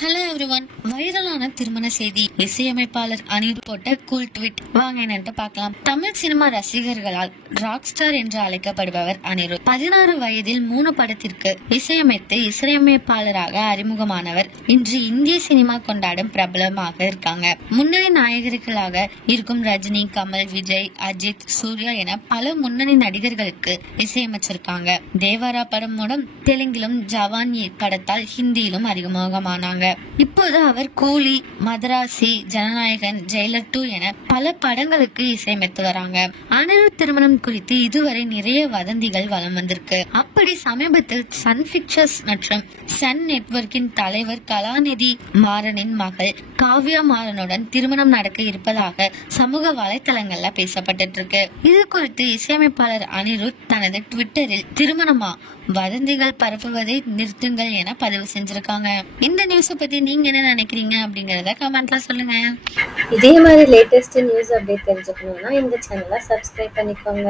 Hello everyone. வைரலான திருமண செய்தி. இசையமைப்பாளர் அனிருத் போட்ட கூல் ட்வீட். வாங்க என்னன்னு பார்க்கலாம். தமிழ் சினிமா ரசிகர்களால் ராக் ஸ்டார் என்று அழைக்கப்படுபவர் அனிருத். 16 வயதில் 3 படத்திற்கு இசையமைத்து இசையமைப்பாளராக அறிமுகமானவர் இன்று இந்திய சினிமா கொண்டாடும் பிரபலமாக இருக்காங்க. முன்னணி நாயகர்களாக இருக்கும் ரஜினி, கமல், விஜய், அஜித், சூர்யா என பல முன்னணி நடிகர்களுக்கு இசையமைச்சிருக்காங்க. தேவரா படம் மூலம் தெலுங்கிலும், ஜவான் படத்தால் ஹிந்தியிலும் அறிமுகமானாங்க. இப்போது அவர் கூலி, மதராசி, ஜனநாயகன், ஜெயிலர் 2 என பல படங்களுக்கு இசையமைத்து வராங்க. அனிருத் திருமணம் குறித்து இதுவரை நிறைய வதந்திகள் வலம் வந்திருக்கு. அப்படி சமீபத்தில் சன் பிக்சர்ஸ் மற்றும் சன் நெட்வொர்க்கின் தலைவர் கலாநிதி மாறனின் மகள் காவ்யா மாறனுடன் திருமணம் நடக்க இருப்பதாக சமூக வலைதளங்கள்ல பேசப்பட்டு இருக்கு. இது குறித்து இசையமைப்பாளர் அனிருத் தனது ட்விட்டரில் திருமணமா, வதந்திகள் பரப்புவதை நிறுத்துங்கள் என பதிவு செஞ்சிருக்காங்க. இந்த நியூஸ் பத்தி நீங்க என்ன நினைக்கிறீங்க அப்படிங்கறத கமெண்ட்ல சொல்லுங்க. இதே மாதிரி லேட்டஸ்ட் நியூஸ் அப்டேட் தெரிஞ்சுக்கணும்னா இந்த சேனலை சப்ஸ்கிரைப் பண்ணிக்கோங்க.